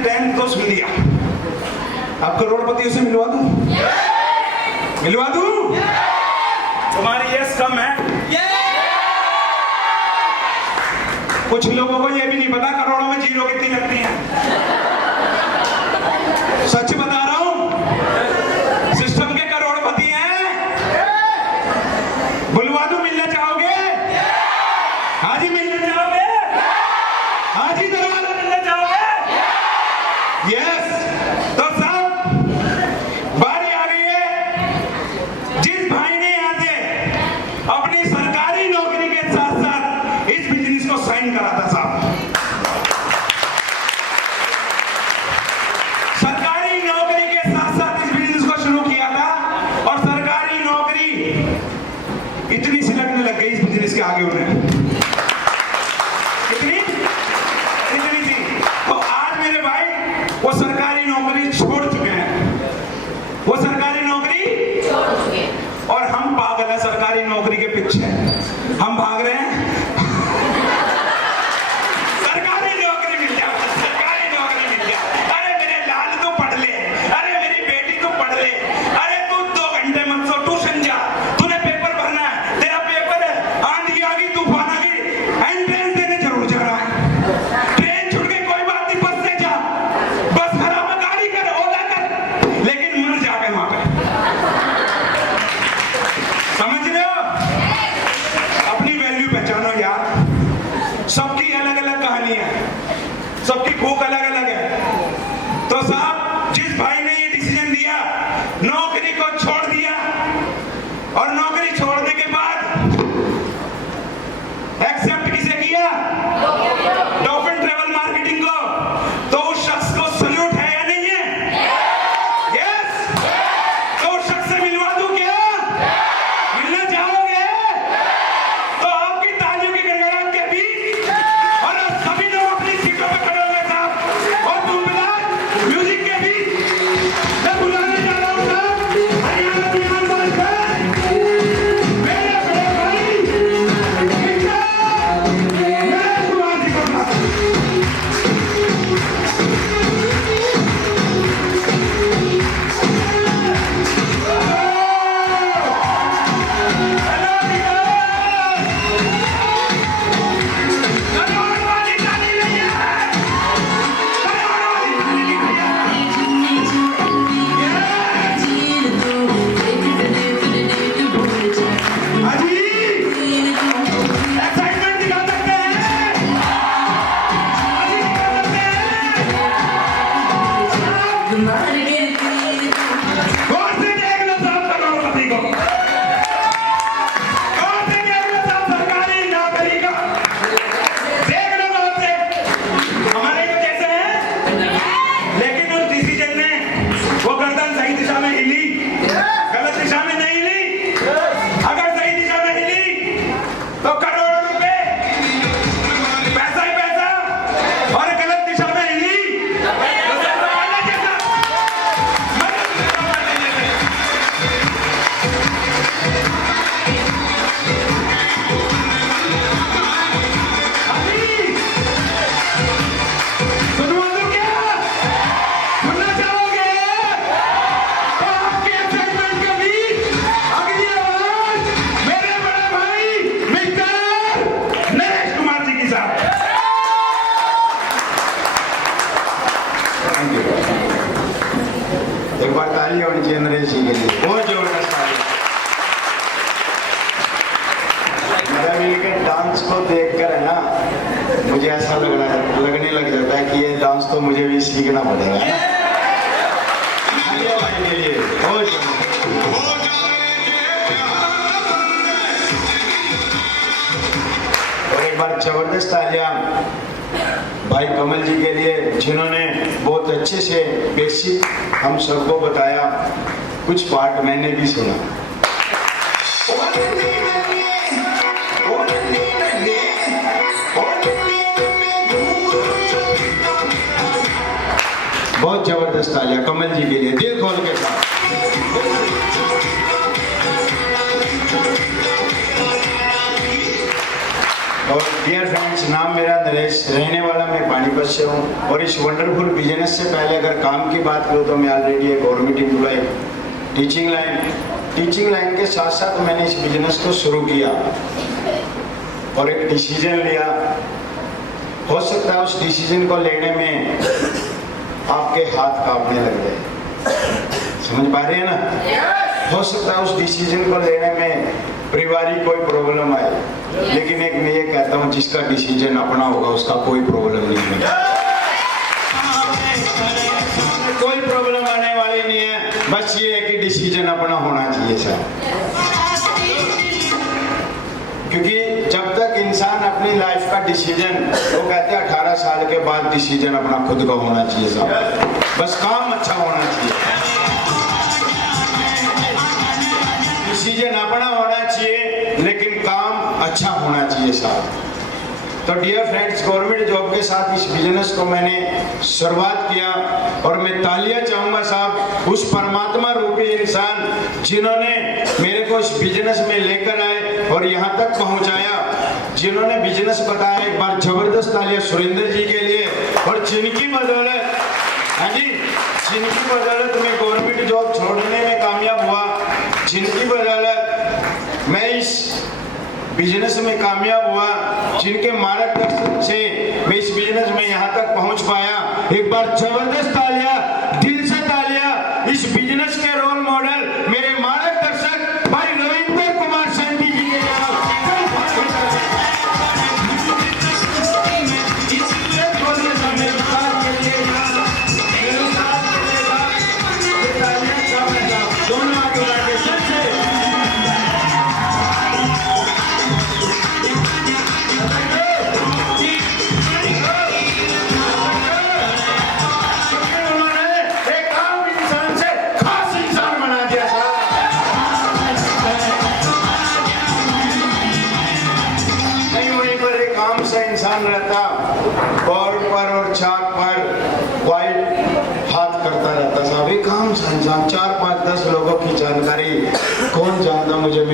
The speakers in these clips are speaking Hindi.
10 तो सुन लिया, अब करोड़पतियों से मिलवा दूं? मिलवा दूं? तुम्हारी यस कम है। कुछ लोगों को ये भी नहीं पता करोड़ों में जीरो कितनी लगती है। सच बता रहा हूं, सिस्टम के करोड़पति हैं। बुलवा दूं, मिलना चाहोगे? हाजी मिलना चाहोगे? हाजी दरवाजा मिलना चाहोगे? यस। तो साहब बारी आ गई है, जिस भाई ने यहां से अपनी सरकारी नौकरी के साथ साथ इस बिजनेस को साइन करा था साहब, सरकारी नौकरी के साथ साथ इस बिजनेस को शुरू किया था, और सरकारी नौकरी इतनी सी लगने लग गई इस बिजनेस के आगे उन्हें, इतनी सी। तो आज मेरे भाई वो सरकारी नौकरी छोड़ चुके हैं, वो सरकारी नौकरी छोड़ चुके हैं, और हम पागल है सरकारी नौकरी के पीछे, हम भाग रहे हैं। सरकारी नौकरी मिल जाए, सरकारी नौकरी मिल जाए। अरे मेरे लाल तू पढ़ ले, अरे मेरी बेटी तू पढ़ ले, अरे तू 2 घंटे मत सो, ट्यूशन जा, तूने पेपर भरना है, तेरा पेपर है, आंधी आ गई तूफान आ गई, एंट्रेंस देने जरूर जाना है। ट्रेन छूट गई कोई बात नहीं, बस से जा, बस खराब है, गाड़ी कर, ओला कर, लेकिन मर जाके वहां पे। समझ रहे हो? अपनी वैल्यू पहचानो यार। सबकी अलग अलग कहानी है, सबकी भूख अलग अलग है। तो साहब जिस भाई ने ये डिसीजन दिया, नौकरी को छोड़ दिया, और नौकरी छोड़ने के बाद एक्सेप्ट किसे किया? डॉल्फिन ट्रेवल मार्केटिंग को। तो उस शख्स को सल्यूट है या नहीं है? यस। तो उस शख्स से मिलवा दूं क्या? मिलना चाहोगे? तो आपकी तालियों की गड़गड़ाहट के बीच, और सभी लोग अपनी सीटों पे खड़े हो गए साहब, और बुलबुला म्यूजिक के बीच मैं बुलाने जा रहा हूं साहब हरियाणा विधानसभा से मेरे बड़े भाई मिस्टर नरेश कुमार जी को। एक बार ताली होनी चाहिए नरेश जी के लिए, बहुत जबरदस्त ताली। मेरा के डांस को देखकर है ना, मुझे ऐसा लगने लग जाता है कि ये डांस तो मुझे भी सीखना पड़ेगा ना। भाई के लिए और एक बार जबरदस्त तालियां भाई कमल जी के लिए, जिन्होंने बहुत अच्छे से बेसिक हम सबको बताया, कुछ पार्ट मैंने भी सुना। बहुत जबरदस्त तालियां कमल जी के लिए, दिल खोल के साथ। और डियर फ्रेंड्स, नाम मेरा नरेश, रहने वाला मैं पानीपत से हूँ। और इस वंडरफुल बिजनेस से पहले अगर काम की बात करूँ तो मैं ऑलरेडी एक गवर्नमेंट एम्प्लॉय, टीचिंग लाइन के साथ साथ मैंने इस बिजनेस को शुरू किया और एक डिसीजन लिया। हो सकता है उस डिसीजन को लेने में आपके हाथ कांपने लग जाए, समझ पा रहे हैं ना? हो सकता है उस डिसीजन को लेने में पारिवारिक कोई प्रॉब्लम आए, लेकिन एक मैं ये कहता हूँ, जिसका डिसीजन अपना होगा उसका कोई प्रॉब्लम नहीं है, कोई प्रॉब्लम आने वाली नहीं है। बस ये है कि डिसीजन अपना होना चाहिए सर, क्योंकि जब तक इंसान अपनी लाइफ का डिसीजन, वो कहते हैं 18 साल के बाद डिसीजन अपना खुद का होना चाहिए साहब, बस काम अच्छा होना चाहिए, डिसीजन अपना होना चाहिए लेकिन काम अच्छा होना चाहिए साहब। तो डियर फ्रेंड्स, गवर्नमेंट जॉब के साथ इस बिजनेस को मैंने शुरुआत किया और मैं तालियां चाहूंगा साहब उस परमात्मा रूपी इंसान जिन्होंने मेरे को इस बिजनेस में लेकर आए और यहाँ तक पहुँचाया, जिन्होंने बिजनेस बताया। एक बार जबरदस्त तालियां सुरेंद्र जी के लिए, और जिनकी बदौलत, हाँ जी, जिनकी बदौलत मैं गवर्नमेंट जॉब छोड़ने में कामयाब हुआ, जिनकी बदौलत मैं इस बिजनेस में कामयाब हुआ, जिनके मार्गदर्शन से मैं इस बिजनेस में यहाँ तक पहुँच पाया। एक बार जबरदस्त तालियां, दिल से तालियां इस बिजनेस के रोल मॉडल मेरे मार्गदर्शक भाई रविंद्र कुमार सैंडी जी के इंसान रहता बोर्ड पर और चाक पर वाइट हाथ करता रहता साहब, एक काम इंसान 4-5-10 लोगों की जानकारी कौन जानता, मुझे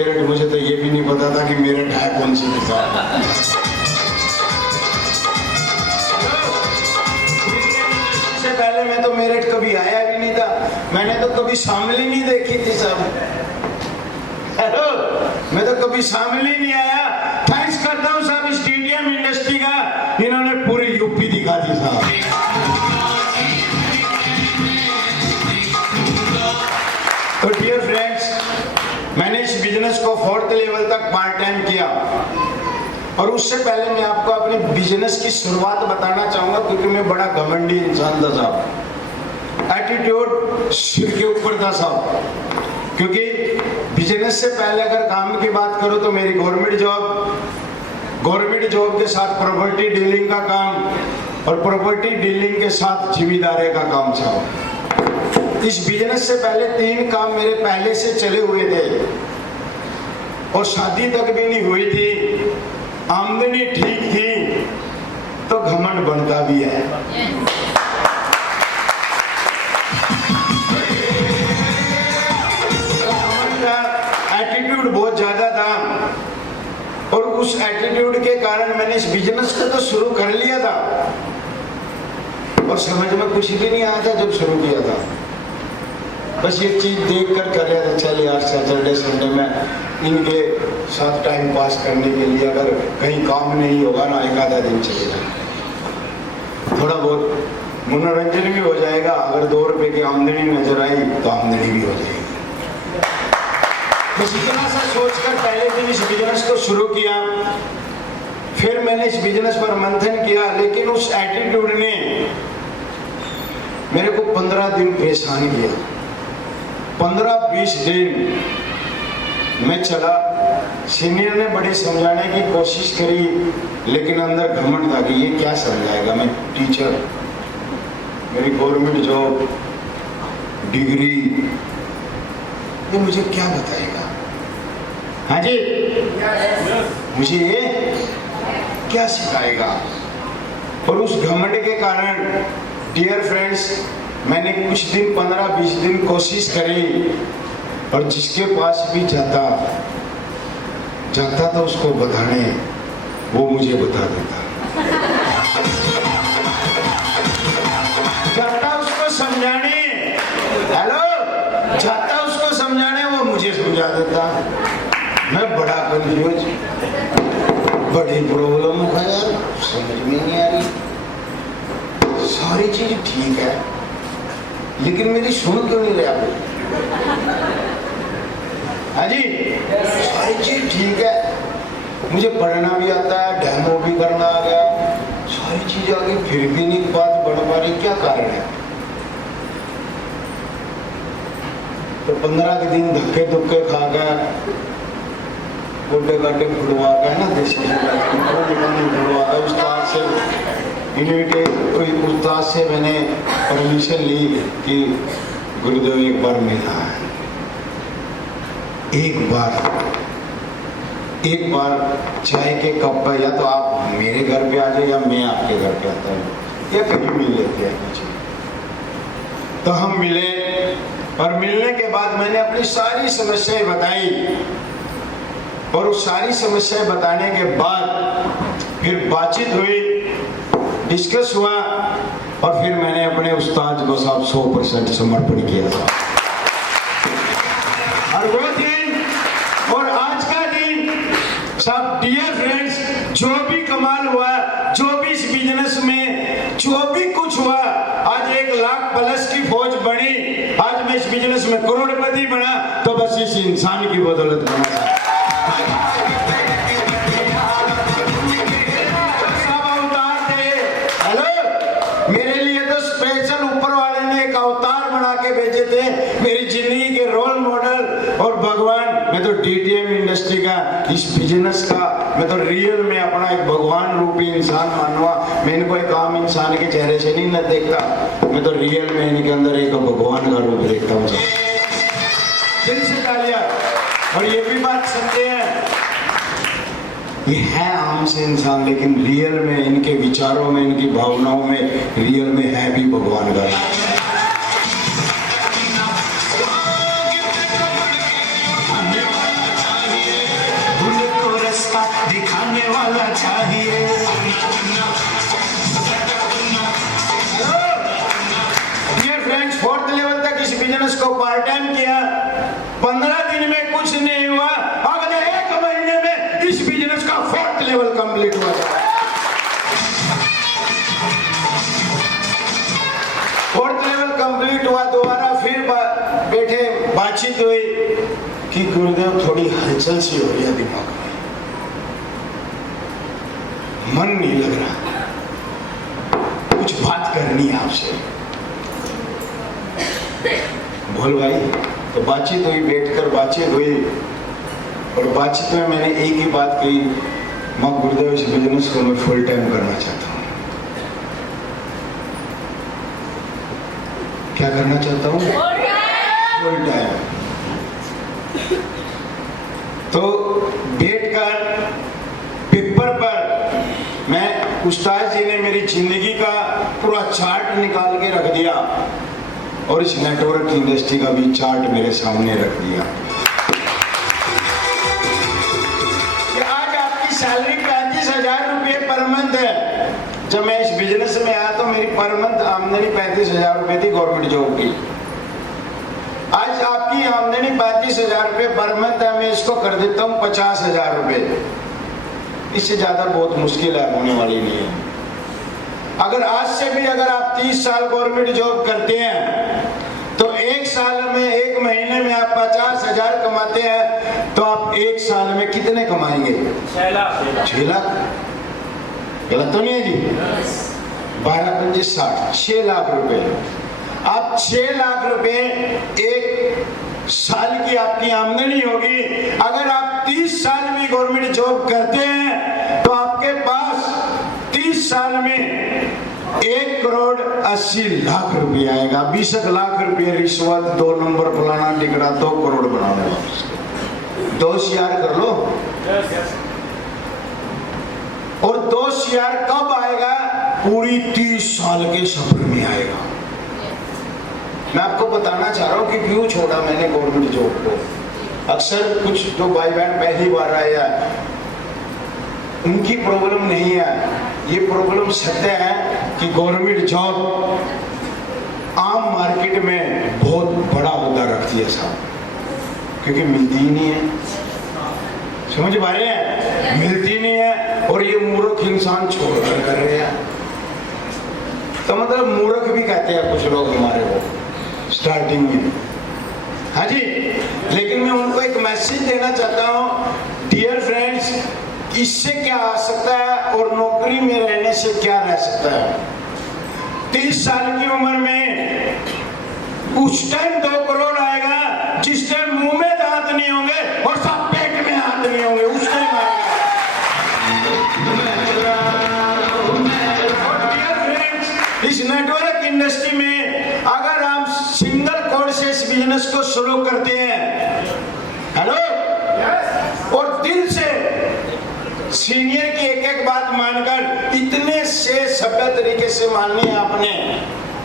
तो ये भी नहीं पता था कि मेरठ है कौन सी दिशा। इससे पहले मैं तो मेरठ कभी आया भी नहीं था, मैंने तो कभी शामली नहीं देखी थी साहब, हेलो, मैं तो कभी शामिल ही नहीं आया। थैंक्स करता हूँ साहब इस स्टेडियम इंडस्ट्री का, इन्होंने पूरी यूपी दिखा दी साहब। तो डियर फ्रेंड्स, मैंने इस बिजनेस को 4th लेवल तक पार्ट टाइम किया, और उससे पहले मैं आपको अपने बिजनेस की शुरुआत बताना चाहूंगा, क्योंकि मैं बड़ा घमंडी इंसान था साहब, एटीट्यूड सिर के ऊपर था साहब। क्योंकि बिजनेस से पहले अगर काम की बात करूं तो मेरी गवर्नमेंट जॉब के साथ प्रॉपर्टी डीलिंग का काम, और प्रॉपर्टी डीलिंग के साथ जिम्मेदारी का काम था। इस बिजनेस से पहले 3 काम मेरे पहले से चले हुए थे, और शादी तक भी नहीं हुई थी, आमदनी ठीक थी, तो घमंड बनता भी है। एटीट्यूड बहुत ज्यादा था, और उस एटीट्यूड के कारण मैंने इस बिजनेस को तो शुरू कर लिया था, और समझ में कुछ भी नहीं आया था जब शुरू किया था। बस ये चीज देख कर रहा था, चल यार सैटरडे संडे में इनके साथ टाइम पास करने के लिए अगर कहीं काम नहीं होगा ना, एक आधा दिन चले जाए, थोड़ा बहुत मनोरंजन भी हो जाएगा। अगर 2 रुपए की आमदनी नजर आई तो आमदनी भी हो जाएगी। इसी तरह से सोचकर पहले दिन इस बिजनेस को शुरू किया। फिर मैंने इस बिजनेस पर मंथन किया, लेकिन उस एटीट्यूड ने मेरे को 15 दिन परेशान किया। 15-20 दिन मैं चला, सीनियर ने बड़ी समझाने की कोशिश करी, लेकिन अंदर घमंड था कि ये क्या समझाएगा, मैं टीचर, मेरी गवर्नमेंट जॉब, डिग्री, ये मुझे क्या बताएगा। हाँ जी, मुझे ये क्या सिखाएगा। और उस घमंड के कारण डियर फ्रेंड्स, मैंने कुछ दिन 15-20 दिन कोशिश करी, और जिसके पास भी जाता था उसको बताने वो मुझे बता देता। जाता उसको समझाने, हेलो, जाता उसको समझाने, वो मुझे समझा देता। मैं बड़ा कंफ्यूज, बड़ी प्रॉब्लम है यार, समझ में नहीं आ रही। सारी चीज ठीक है लेकिन मेरी सुन क्यों नहीं रहे आप? हाँ जी, सारी चीज ठीक है, मुझे पढ़ना भी आता है, डेमो भी करना आ गया, सारी चीज आ गई, फिर भी नहीं बात बढ़ पा रही, क्या कारण है? तो 15 के दिन धक्के धुक्के खा गए, गोड्डे गाड्डे फुड़वा गए ना, देसी फुड़वा गए। उस्ताद से उस्ताद से मैंने परमिशन ली कि गुरुदेव एक बार मिलना है, एक बार चाय के कप पर, या तो आप मेरे घर पे आ जाए या मैं आपके घर पे आता हूँ, या कहीं मिल लेते हैं मुझे। तो हम मिले और मिलने के बाद मैंने अपनी सारी समस्याएं बताई, और उस सारी समस्याएं बताने के बाद फिर बातचीत हुई, डिस्कस हुआ, और फिर मैंने अपने उस्ताद को साहब 100% समर्पण किया था। और वो दिन और आज का दिन सब डियर फ्रेंड्स, जो भी कमाल हुआ, जो भी इस बिजनेस में जो भी कुछ हुआ, आज 1 लाख प्लस की फौज बनी, आज मैं इस बिजनेस में करोड़पति बना, तो बस इस इंसान की बदौलत बना। मेरे लिए तो स्पेशल ऊपर वाले ने एक अवतार बना के भेजे थे, मेरी जिंदगी के रोल मॉडल और भगवान। मैं तो डीटीएम इंडस्ट्री का, इस बिजनेस का, मैं तो रियल में अपना एक भगवान रूपी इंसान मानूंगा। मैं इनको एक आम इंसान के चेहरे से नहीं न देखता, मैं तो रियल में इनके अंदर एक भगवान का रूप देखता हूँ। दिल से तालियां। और ये भी बात सत्य है, ये है आम से इंसान, लेकिन रियल में इनके विचारों में, इनकी भावनाओं में, रियल में है भी भगवान का। उनको रास्ता दिखाने वाला चाहिए। डियर फ्रेंड्स, 4th लेवल तक इस बिजनेस को पार्ट टाइम किया, 15 दिन में कुछ नहीं हुआ, अगले 1 महीने में इस बिजनेस का 4th लेवल कंप्लीट हुआ। 4th लेवल कंप्लीट हुआ, दोबारा फिर बैठे, बातचीत हुई कि गुरुदेव थोड़ी हलचल सी हो रही है दिमाग में, मन नहीं लग रहा, कुछ बात करनी है आपसे। बोल भाई। तो बातचीत हुई, बैठकर बातचीत हुई, और बातचीत में मैंने एक ही बात कही, माँ गुरुदेव इस बिजनेस को मैं फुल टाइम करना चाहता हूँ। क्या करना चाहता हूँ? Full time. तो बैठकर पेपर पर मैं, उस्ताद जी ने मेरी जिंदगी का पूरा चार्ट निकाल के रख दिया, और इस नेटवर्क इंडस्ट्री का भी चार्ट मेरे सामने रख दिया। आज आपकी सैलरी 35,000 रुपये पर मंथ है। जब मैं इस बिजनेस में आया तो मेरी पर मंथ आमदनी 35,000 रुपये थी गवर्नमेंट जॉब की। आज आपकी आमदनी 35,000 रुपये पर मंथ है, मैं इसको कर देता हूँ 50,000 रुपये। इससे ज्यादा बहुत मुश्किल है, होने वाली नहीं है। अगर आज से भी अगर आप 30 साल गवर्नमेंट जॉब करते हैं तो 1 साल में, 1 महीने में आप 50,000 कमाते हैं, तो आप 1 साल में कितने कमाएंगे? 6 लाख। गलत तो नहीं है जी? 12 पंजे 60, 6 लाख रुपए। आप 6 लाख रुपए 1 साल की आपकी आमदनी होगी। अगर आप 30 साल भी गवर्नमेंट जॉब करते हैं तो आपके पास 30 साल में 1,80,00,000 रुपये आएगा। 20 लाख रुपये रिश्वत, 2 नंबर फलाना टिकड़ा, 2 करोड़ बनाने वापस 2 CR कर लो। और 2 CR कब आएगा? पूरी 30 साल के सफर में आएगा। मैं आपको बताना चाह रहा हूँ कि क्यों छोड़ा मैंने गवर्नमेंट जॉब को। अक्सर कुछ जो भाई बहन पहली बार आए हैं उनकी प्रॉब्लम नहीं है, ये प्रॉब्लम सत्य है कि गवर्नमेंट जॉब आम मार्केट में बहुत बड़ा होता रखती है साहब, क्योंकि मिलती ही नहीं है। समझ पा रहे हैं? मिलती नहीं है और ये मूर्ख इंसान छोड़कर कर रहे हैं। तो मतलब मूर्ख भी कहते हैं कुछ लोग हमारे को स्टार्टिंग में। हाँ जी, लेकिन मैं उनको एक मैसेज देना चाहता हूँ, डियर फ्रेंड्स, इससे क्या आ सकता है और नौकरी में रहने से क्या रह सकता है। 30 साल की उम्र में उस टाइम 2 करोड़ आएगा जिस टाइम मुंह में दांत नहीं होंगे और सब पेट में हाथ नहीं होंगे, उस टाइम आएगा। इस नेटवर्क इंडस्ट्री में अगर हम सिंगल कोड से इस बिजनेस को शुरू करते हैं, हेलो, और दिल से सीनियर की एक एक बात मानकर, इतने से सभ्य तरीके से माननी है आपने,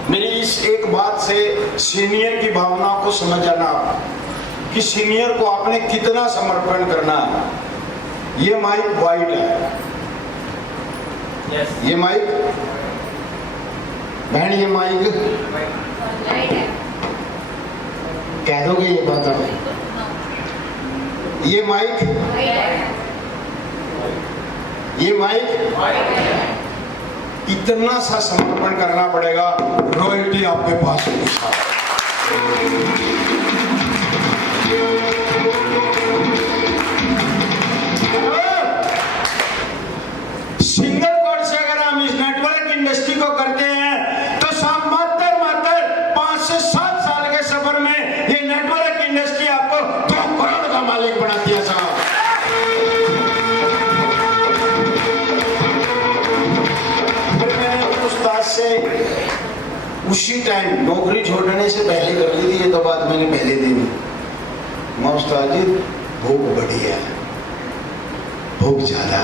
मेरी इस एक बात से सीनियर की भावना को समझ आना कि सीनियर को आपने कितना समर्पण करना है। ये माइक वाइट है, ये माइक बहन, ये माइक कह दोगे ये बात आप? ये माइक, ये माइक, इतना सा समर्पण करना पड़ेगा, रॉयल्टी आपके पास होगी। सिंगल कोड से अगर हम इस नेटवर्क इंडस्ट्री को करते हैं तो मात्र 5 से 7 साल के सफर में ये नेटवर्क इंडस्ट्री आपको 2 करोड़ का मालिक बनाती है साहब। से उसी टाइम नौकरी छोड़ने से पहले कर ली थी ये तो बात मैंने पहले दिन, उस्ताद जी भूख बड़ी है, भूख ज्यादा,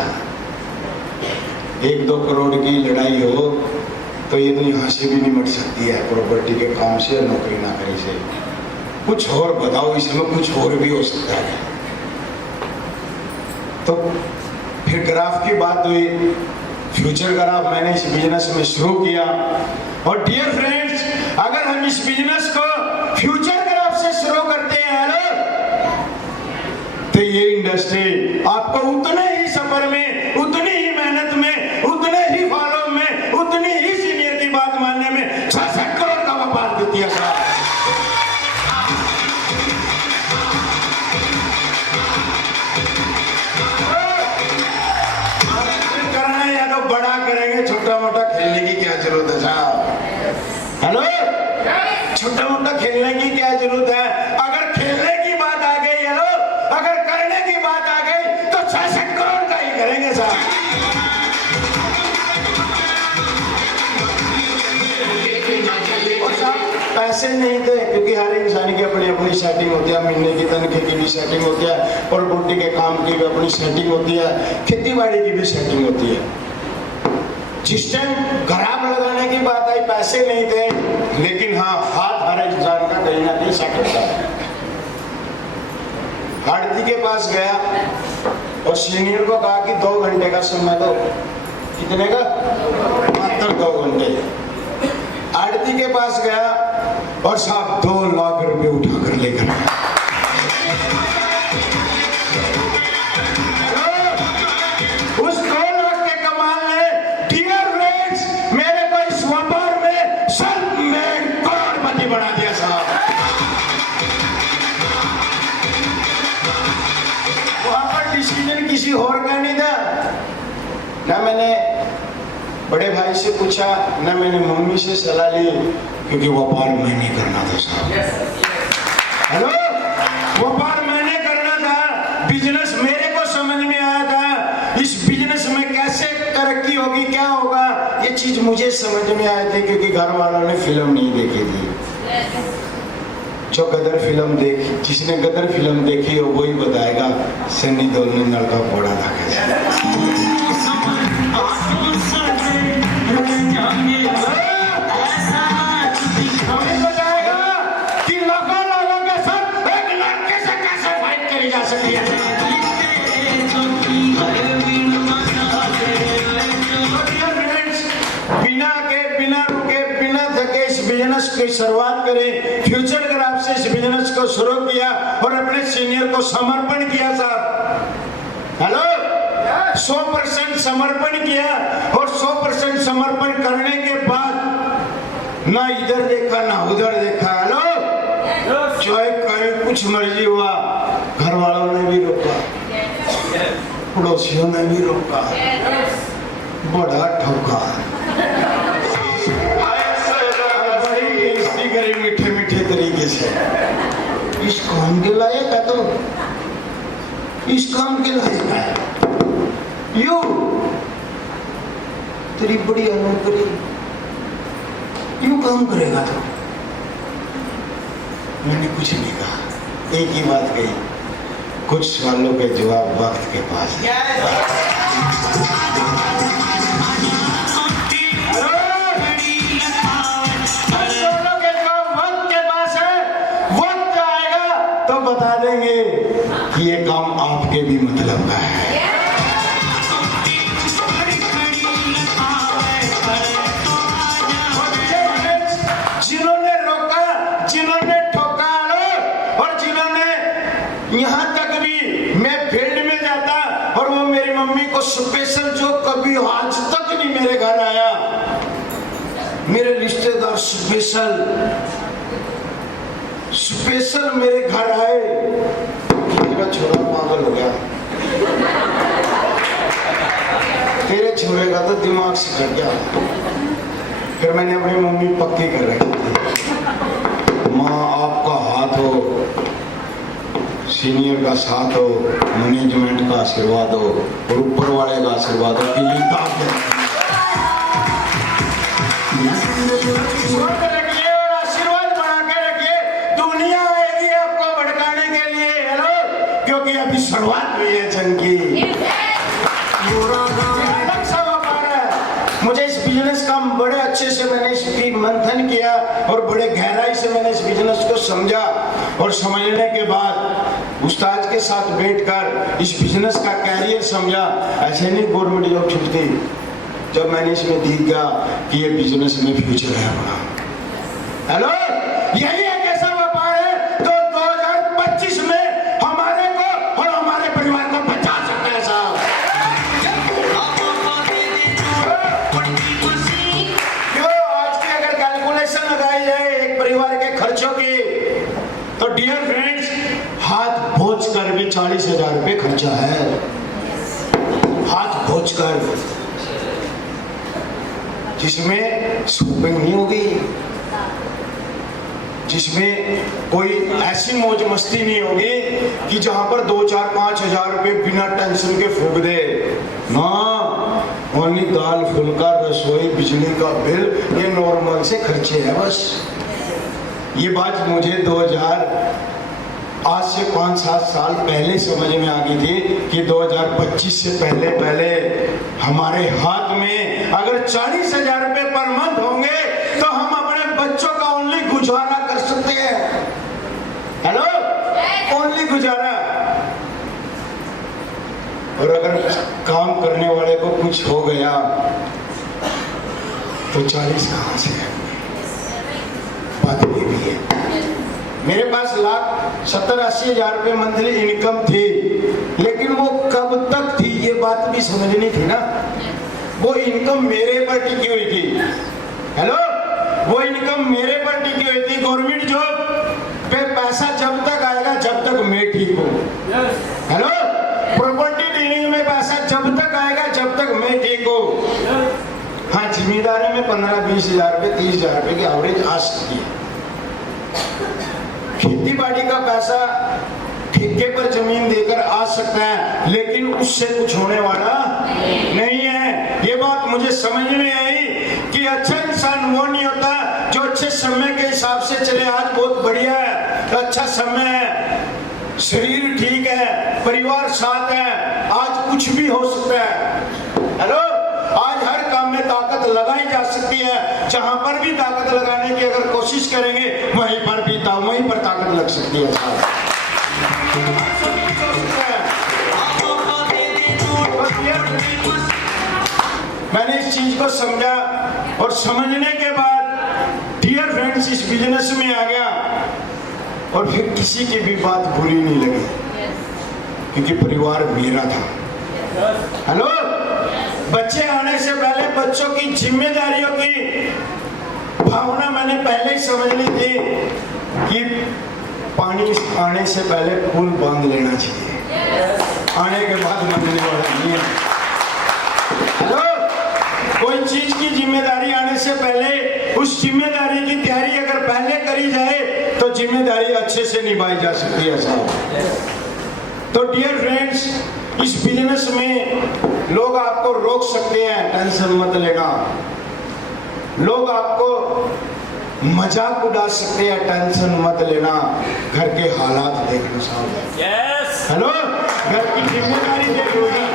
1-2 करोड़ की लड़ाई हो तो ये तो यहाँ से भी निमट सकती है, प्रॉपर्टी के काम से, नौकरी नाकरी से। कुछ और बताओ, इसमें कुछ और भी हो सकता है। तो फिर ग्राफ की बात हुई, फ्यूचर ग्राफ मैंने इस बिजनेस में शुरू किया। और डियर फ्रेंड्स, अगर हम इस बिजनेस को फ्यूचर ग्राफ से शुरू करते हैं तो ये इंडस्ट्री आपको उतने ही सफर में, उतनी ही मेहनत में, उतने ही फॉलो में, उतनी ही सीनियर की बात मानने में 66 करोड़ का व्यापार देती है साहब। बड़ा करेंगे, छोटा मोटा खेलने की क्या जरूरत है साहब? हेलो, छोटा मोटा खेलने की क्या जरूरत है? अगर खेलने की बात आ गई, हेलो, अगर करने की बात आ गई तो 66 करोड़ का ही करेंगे साहब। और साहब पैसे नहीं थे, क्योंकि हर इंसान की अपनी अपनी सेटिंग होती है, महीने की तनख्वाह की भी सेटिंग होती है, और रोटी के काम की भी अपनी सेटिंग होती है, खेती बाड़ी की भी सेटिंग होती है। जिस टाइम खराब लगाने की बात आई, पैसे नहीं थे, लेकिन हाँ हाथ हर इंसान का कहीं ना कहीं सकता है। आड़ती के पास गया और सीनियर को कहा कि 2 घंटे का समय दो। कितने का? मात्र 2 घंटे। आड़ती के पास गया और साहब 2 लाख रुपए उठाकर लेकर गया। उस 2 लाख के कमाल ने डियर फ्रेंड्स मेरे को इस व्यापार में सब में करोड़पति बना दिया साहब। वहां पर डिसीजन किसी और का नहीं था, ना मैंने बड़े भाई से पूछा, ना मैंने मम्मी से सलाह ली, क्योंकि व्यापार मैंने करना था साहब। हेलो, व्यापार मैंने करना था, बिजनेस मेरे को समझ में आया था, इस बिजनेस में कैसे तरक्की होगी, क्या होगा, ये चीज मुझे समझ में आई थी, क्योंकि घर वालों ने फिल्म नहीं देखी थी। जो गदर फिल्म देखी, जिसने गदर फिल्म देखी हो वही बताएगा सन्नी देओल ने लड़का फोड़ा था कैसे। बिजनेस की शुरुआत करें। फ्यूचर ग्राफ से इस बिजनेस को शुरू किया और अपने सीनियर को समर्पण किया साहब। हेलो, 100% समर्पण किया और 100% समर्पण करने के बाद ना इधर देखा ना उधर देखा। हेलो, चाहे कहीं कुछ मर्जी हुआ, घर वालों ने भी रोका, पड़ोसियों ने भी रोका, बड़ा ठोका, बड़ी बेइज्जती करी मीठे मीठे तरीके से। इस काम के लायक है तो इस काम के लायक है यू, तेरी बड़ी नौकरी यूं काम करेगा तो। मैंने कुछ नहीं कहा, एक ही बात कही, कुछ सवालों के जवाब वक्त के पास है। सवालों के जवाब वक्त के पास है। वक्त आएगा तो बता देंगे कि ये काम आपके भी मतलब का है। जिन्होंने रोका, जिन्होंने ठोका और जिन्होंने यहाँ तक भी मैं फील्ड में जाता और वो मेरी मम्मी को स्पेशल, जो कभी आज तक नहीं मेरे घर आया, मेरे रिश्तेदार स्पेशल मेरे घर आए, मेरा छोरा पागल हो गया, तेरे छोरे का तो दिमाग से कट गया। फिर मैंने अपनी मम्मी पक्की कर रखी थी, माँ आपका हाथ हो, सीनियर का साथ हो, मैनेजमेंट का आशीर्वाद हो और ऊपर वाले का आशीर्वाद हो कि रखिए और आशीर्वाद बढ़ा के रखिए। दुनिया आएगी आपको भड़काने के लिए। हेलो, क्योंकि अभी शुरुआत हुई है जंग की। मुझे इस बिजनेस का बड़े अच्छे से मैंने इसकी मंथन किया और बड़े गहराई से मैंने इस बिजनेस को समझा और समझने के बाद उस्ताद के साथ बैठकर इस बिजनेस का कैरियर समझा। ऐसे नहीं गवर्नमेंट जॉब छूटती, जब मैंने इसमें देख गया कि ये बिजनेस में फ्यूचर है बड़ा। हेलो, यही एक ऐसा व्यापार है तो 2025 में हमारे को और हमारे परिवार को बचा सकता है साहब। लगाई जाए एक परिवार के खर्चों की तो डियर फ्रेंड्स, हाथ भोज कर भी 40,000 रुपए खर्चा है। हाथ भोज कर, जिसमें शॉपिंग नहीं होगी, जिसमें कोई ऐसी मौज मस्ती नहीं होगी कि जहां पर 2, 4, 5,000 रुपए बिना टेंशन के फूक दे ना। ओनली दाल फुल्का, रसोई, बिजली का बिल, ये नॉर्मल से खर्चे हैं बस। ये बात मुझे 2000 आज से 5-7 साल पहले समझ में आ गई थी कि 2025 से पहले हमारे हाथ में अगर 40,000 रुपए पर मंथ होंगे तो हम अपने बच्चों का ओनली गुजारा कर सकते हैं। हेलो, ओनली गुजारा। और अगर काम करने वाले को कुछ हो गया तो 40 कहां से है? बात ये भी है। मेरे पास 1,70-80 हजार रुपए मंथली इनकम थी, लेकिन वो कब तक थी ये बात भी समझनी थी ना। वो इनकम मेरे पर टिकी हुई थी। हेलो, वो इनकम मेरे पर टिकी हुई थी। गवर्नमेंट जॉब पे पैसा जब तक आएगा जब तक मैं ठीक हूँ। हेलो, प्रॉपर्टी डीलिंग में पैसा जब तक आएगा जब तक मैं ठीक हूँ। हाँ, जिम्मेदारी में 15-20 हजार रुपए, 30 हजार रुपए की एवरेज आ सकती है। खेती बाड़ी का पैसा ठेके पर जमीन देकर आ सकता है, लेकिन उससे कुछ होने वाला नहीं है। ये बात मुझे समझ में आई कि अच्छा इंसान वो नहीं होता जो अच्छे समय के हिसाब से चले। आज बहुत बढ़िया है, अच्छा समय है, शरीर ठीक है, परिवार साथ है, आज कुछ भी हो सकता है। हेलो, आज हर काम में ताकत लगाई जा सकती है। जहां पर भी ताकत लगाने की अगर कोशिश करेंगे वहीं पर ताकत लग सकती है। मैंने इस चीज को समझा और समझने के बाद डियर फ्रेंड्स, इस बिजनेस में आ गया और फिर किसी की भी बात बुरी नहीं लगी, क्योंकि परिवार मेरा था। हेलो, बच्चे आने से पहले बच्चों की जिम्मेदारियों की भावना मैंने पहले ही समझ ली थी कि पानी आने से पहले पुल बांध लेना चाहिए, आने के बाद बनने वाला नहीं है। हेलो, कोई चीज की जिम्मेदारी आने से पहले उस जिम्मेदारी की तैयारी अगर पहले करी जाए तो जिम्मेदारी अच्छे से निभाई जा सकती है साहब। तो डियर फ्रेंड्स, इस बिजनेस में लोग आपको रोक सकते हैं, टेंशन मत लेना। लोग आपको मजाक उड़ा सकते हैं, टेंशन मत लेना। घर के हालात देखना साहब। हेलो, घर की जिम्मेदारी देखना,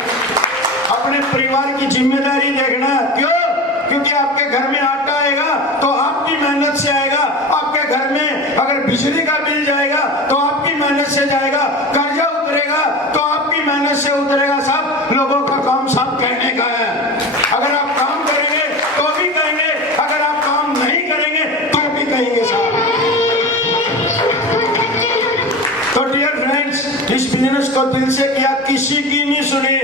अपने परिवार की जिम्मेदारी देखना। क्यों? क्योंकि आपके घर में आटा आएगा तो आपकी मेहनत से आएगा, आपके घर में अगर बिजली का बिल जाएगा तो आपकी मेहनत से जाएगा, कर्जा उतरेगा तो आपकी मेहनत से उतरेगा। साहब, लोगों का काम साहब कहने का है। अगर आप काम करेंगे तो भी कहेंगे, अगर आप काम नहीं करेंगे तो भी कहेंगे साहब। तो डियर फ्रेंड्स, इस बिजनेस को दिल से किया, किसी की नहीं सुनी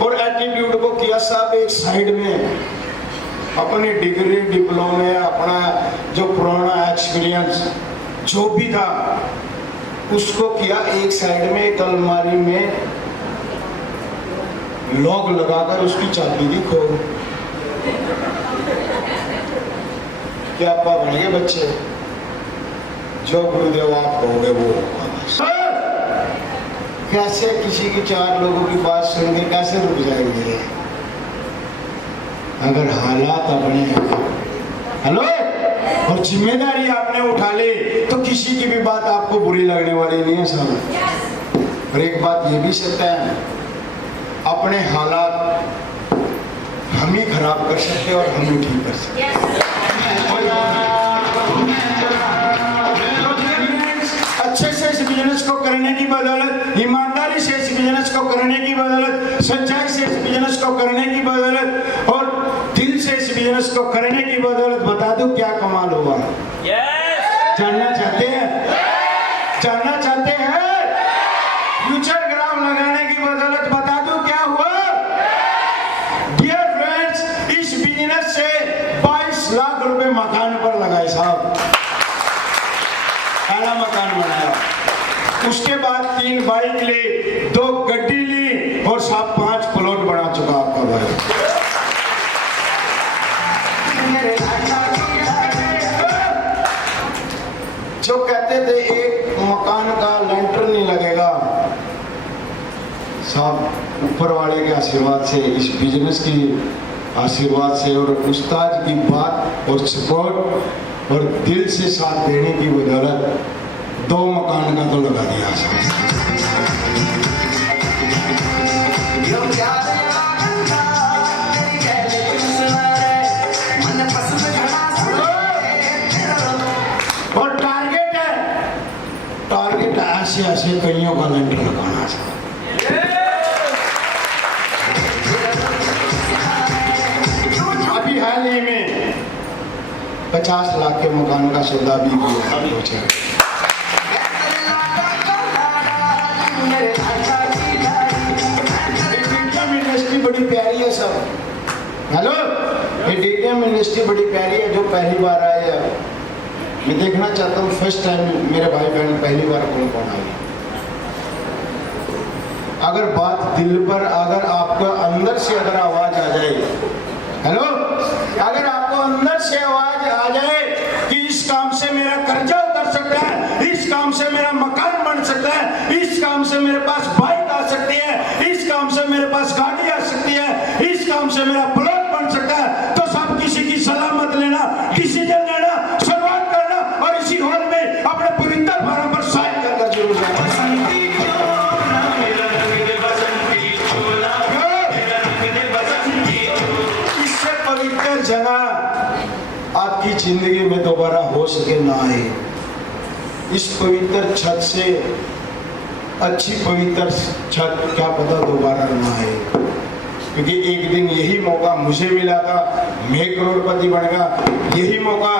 और एटीट्यूड को किया साहब एक साइड में। अपनी डिग्री, डिप्लोमे, अपना जो पुराना एक्सपीरियंस जो भी था उसको किया एक साइड में। एक अलमारी में लॉक लगाकर उसकी चाबी दी खो। क्या आपका बन गए बच्चे? जो गुरुदेव आप कहोगे वो होगा बस। कैसे किसी की चार लोगों की बात सुन के कैसे रुक जाएंगे अगर हालात अपने हैं। हेलो, और जिम्मेदारी आपने उठा ली तो किसी की भी बात आपको बुरी लगने वाली नहीं है साहब। और एक बात ये भी सत्य है, अपने हालात हम ही खराब कर सकते और हम ही ठीक कर सकते। अच्छे से इस बिजनेस को करने की बदौलत, ईमानदारी से इस बिजनेस को करने की बदौलत, सच्चाई से इस बिजनेस को करने की बदौलत और दिल से इस बिजनेस को करने की बदौलत बता दूं क्या कमाल हुआ। जानना चाहते हैं? जानना चाहते हैं? फ्यूचर ग्राम लगाने की बदौलत बता दूं क्या हुआ। डियर फ्रेंड्स, इस बिजनेस से 22 लाख रुपए मकान पर लगाए साहब। पहला मकान बनाया, उसके बाद 3 बाइक ली, 2 गड्डी ली और साहब 5 प्लॉट बना चुका आपका भाई। जो कहते थे एक मकान का लेंटर नहीं लगेगा, साहब ऊपर वाले के आशीर्वाद से, इस बिजनेस की आशीर्वाद से और उस्ताद की बात और सपोर्ट और दिल से साथ देने की बदौलत 2 मकान का तो लगा दिया। और टारगेट है, टारगेट ऐसे ऐसे कईयों का लेंटर लगाना है। अभी हाल ही में 50 लाख के मकान का सौदा भी किया। इंडस्ट्री बड़ी प्यारी है सब। हेलो, ये डीटीएम इंडस्ट्री बड़ी प्यारी है। जो पहली बार आए हैं, मैं देखना चाहता हूँ फर्स्ट टाइम मेरे भाई बहन पहली बार कौन कौन आए। अगर बात दिल पर, अगर आपको अंदर से अगर आवाज आ जाए, हेलो, अगर आपको अंदर से आवाज आ जाए कि इस काम से मेरा कर्जा उतर सकता है, इस काम से मेरा मकान बन सकता है, इस काम से मेरे पास बाइक आ सकती है, इस काम से मेरे पास गाड़ी आ सकती है, इस काम से मेरा प्लॉट बन सकता है, तो सब किसी की सलाह मत लेना, डिसीजन लेना, शुरुआत करना और इसी हॉल में अपने पवित्र फॉर्म पर साइन करना जरूर है। इससे पवित्र जगह आपकी जिंदगी में दोबारा हो सके ना आए। इस पवित्र छत से अच्छी पवित्र छत क्या पता दोबारा ना आए, क्योंकि एक दिन यही मौका मुझे मिला था। मैं करोड़पति बन गया। यही मौका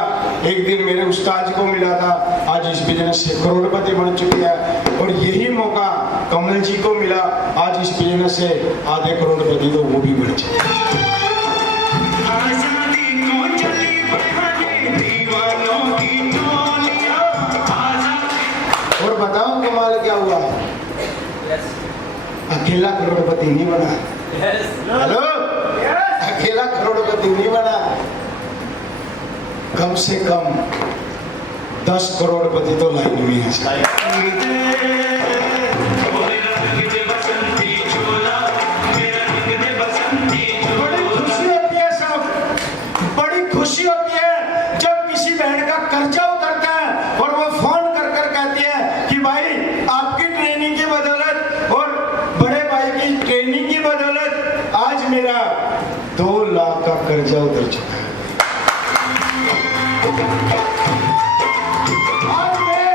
एक दिन मेरे उस्ताद को मिला था, आज इस बिजनेस से करोड़पति बन चुके हैं। और यही मौका कमल जी को मिला, आज इस बिजनेस से आधे करोड़पति तो वो भी बन चुके हैं। आजादी को चली बढ़ाने दीवानों की टोलियां, आजादी। और बताओ कमाल क्या हुआ, अकेला करोड़पति नहीं बना। हेलो, अकेला करोड़पति नहीं बना, कम से कम 10 करोड़पति तो लाइन में है। बड़ी खुशी होती है साहब, बड़ी खुशी होती है जब किसी बहन का कर्जा उतरता है और वो फोन कर कर कहती है कि भाई आपकी ट्रेनिंग की बदौलत और बड़े भाई की ट्रेनिंग की बदौलत आज मेरा 2 लाख का कर्जा उतर चुका है। आज मैं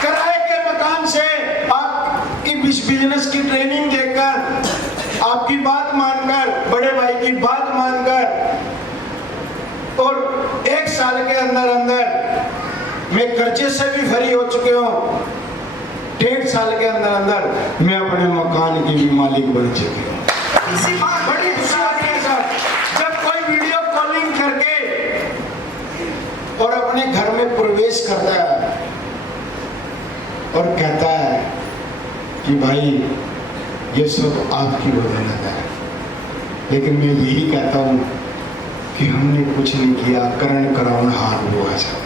किराए के मकान से आपकी इस बिजनेस की ट्रेनिंग देकर, आपकी बात मानकर, बड़े भाई की बात मानकर, और 1 साल के अंदर अंदर मैं कर्जे से भी फ्री हो चुके हूँ। 1.5 साल के अंदर अंदर मैं अपने मकान की भी मालिक बन चुके हूँ। बड़ी खुशी होती है सर जब कोई वीडियो कॉलिंग करके और अपने घर में प्रवेश करता है और कहता है कि भाई ये सब आपकी बदौलत है। लेकिन मैं यही कहता हूँ कि हमने कुछ नहीं किया, करण कराउन हार हुआ सब।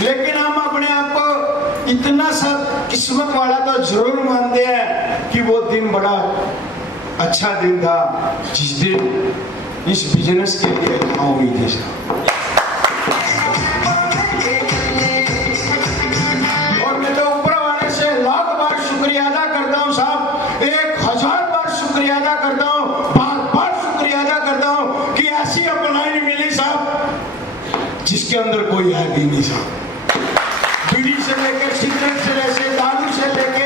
लेकिन हम अपने आप को इतना सब किस्मत वाला तो जरूर मानते हैं कि वो दिन बड़ा अच्छा दिन था जिस दिन इस बिजनेस के लिए घाव हुई थी साहब। और मैं तो ऊपर वाले से लाख बार शुक्रिया अदा करता हूँ साहब, 1000 बार शुक्रिया अदा करता हूँ, बार बार शुक्रिया अदा करता हूँ कि ऐसी अपलाइन मिली साहब जिसके अंदर कोई है भी नहीं साहब। बीड़ी से लेके, सिगरेट से लेके, दारू से लेके,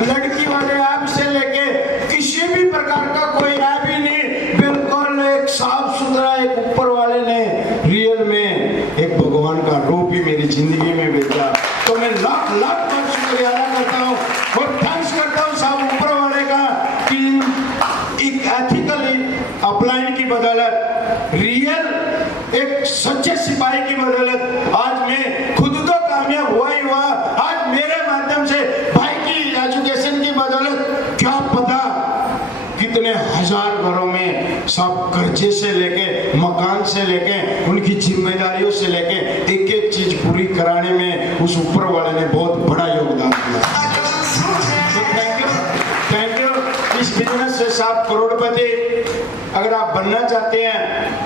लड़की वाले ऐप से लेके किसी भी प्रकार का कोई ऐप ही नहीं। बिल्कुल एक साफ सुथरा, एक ऊपर वाले ने रियल में एक भगवान का रूप ही मेरी जिंदगी में भेजा। तो मैं लाख लाख बार शुक्रिया अदा करता हूँ और थैंक्स करता हूँ साहब ऊपर वाले का कि एक एथिकली अपलाइन की बदौलत, रियल एक सच्चे सिपाही की बदौलत आज मैं खुद तो कामयाब हुआ ही हुआ, आज मेरे माध्यम से भाई की एजुकेशन की बदौलत क्या पता कितने हजार घरों में सब कर्जे से लेके, मकान से लेके, उनकी जिम्मेदारियों से लेके एक एक चीज पूरी कराने में उस ऊपर वाले ने बहुत बड़ा योगदान दिया। Thank you. इस बिजनेस से साहब करोड़पति अगर आप बनना चाहते हैं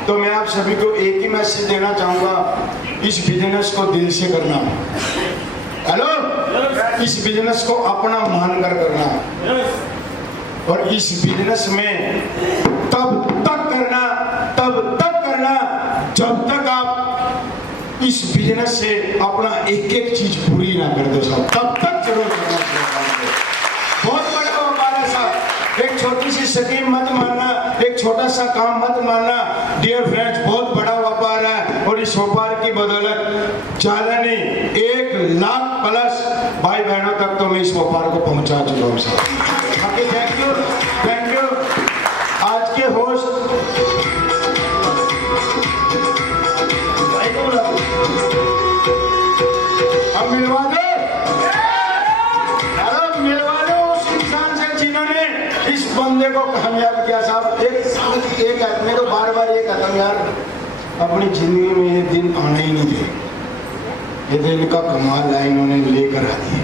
तो मैं आप सभी को एक ही मैसेज देना चाहूंगा, इस बिजनेस को दिल से करना। हेलो, इस बिजनेस को अपना मानकर करना और इस बिजनेस में तब तक करना जब तक आप इस बिजनेस से अपना एक एक चीज पूरी ना कर दो साहब, तब तक जरूर करना। बहुत बड़ा व्यापार है साहब, एक छोटी सी स्कीम मत मानना, एक छोटा सा काम मत मानना। डियर फ्रेंड्स, बहुत बड़ा व्यापार है और इस व्यापार की बदौलत ज्यादा नहीं 1 लाख प्लस भाई बहनों तक तो मैं इस व्यापार को पहुंचा चुका हूँ साहब। बाकी थैंक यू। आज के होस्ट अब मिलवा दो उस इंसान से जिन्होंने इस बंदे को कामयाब किया साहब। एक मैं तो बार बार ये कहता हूँ यार, अपनी जिंदगी में ये दिन आने ही नहीं थे। ये दिन का कमाल है, इन्होंने लेकर आ दिए।